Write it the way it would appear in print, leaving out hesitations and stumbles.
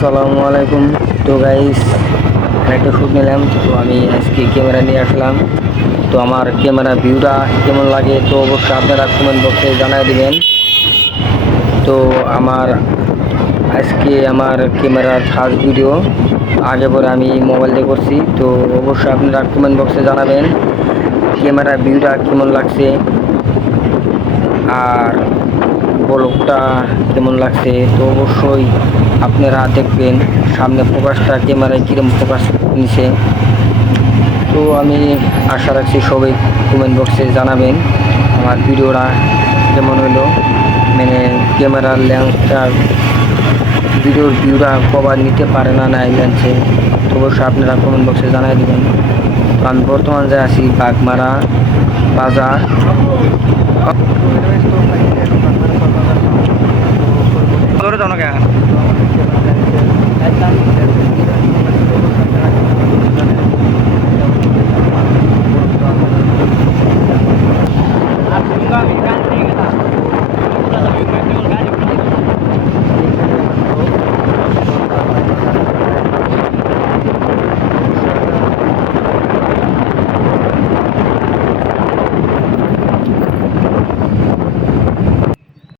আসসালামু আলাইকুম। তো গাইস, একটা শ্যুট নিলাম। তো আমি আজকে ক্যামেরা নিয়ে আসলাম। তো আমার ক্যামেরা ভিউটা কেমন লাগে তো অবশ্যই আপনারা কমেন্ট বক্সে জানাই দিবেন। তো আজকে আমার ক্যামেরার ফার্স্ট ভিডিও, আগে পরে আমি মোবাইল দিয়ে করছি। তো অবশ্যই আপনারা কমেন্ট বক্সে জানাবেন ক্যামেরার ভিউটা কেমন লাগছে আর ব্লগটা কেমন লাগছে। তো অবশ্যই আপনারা দেখবেন সামনে ফোকাসটা ক্যামেরায় কীরকম ফোকাস নিছে। তো আমি আশা রাখছি সবাই কমেন্ট বক্সে জানাবেন আমার ভিডিওটা কেমন হলো, মানে ক্যামেরার লেন্সটা ভিডিওর ভিউটা কভার নিতে পারে না এই লেন্সে। তো অবশ্যই আপনারা কমেন্ট বক্সে জানাই দেবেন। তো আমি বর্তমান যে আছি বাগমারা বাজার। ধরে তো